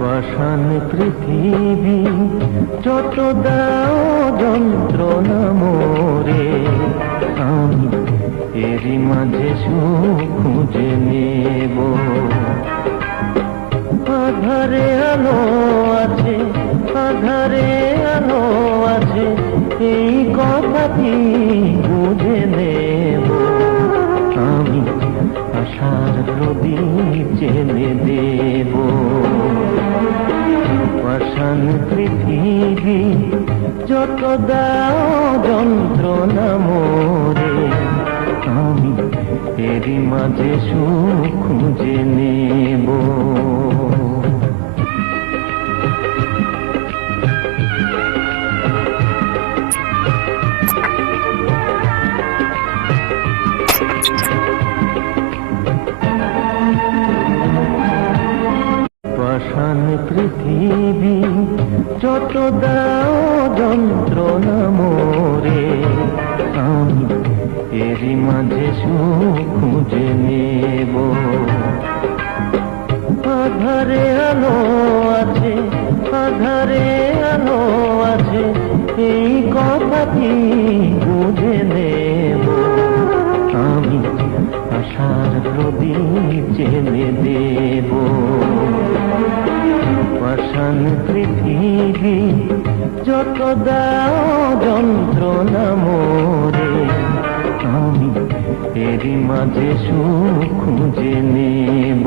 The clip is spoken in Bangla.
পাষাণ পৃথিবী যত দাও যন্ত্রণা মোরে, আমি এরই মাঝে সুখ খুঁজে নেব। আধারে আলো আছে, আধারে আলো আছে, এই কথাটি বুঝে নেব। আমি আশার প্রদীপ জেলে দেব। পাষাণ পৃথিবী যত দাও যন্ত্রণা মোরে, আমি এরই মাঝে সুখ খুঁজে নেব। পাষাণ পৃথিবী যত দাও যন্ত্রণা মোরে, আমি এরই মাঝে সুখ খুঁজে নেব। আধারে আলো আছে, আধারে আলো আছে, এই কথাটি বুঝে নেব। আমি আশার প্রদীপ জেলে দেব। পাষাণ পৃথিবী যত দাও যন্ত্রণা মোরে, আমি এরই মাঝে সুখ খুঁজে নেব।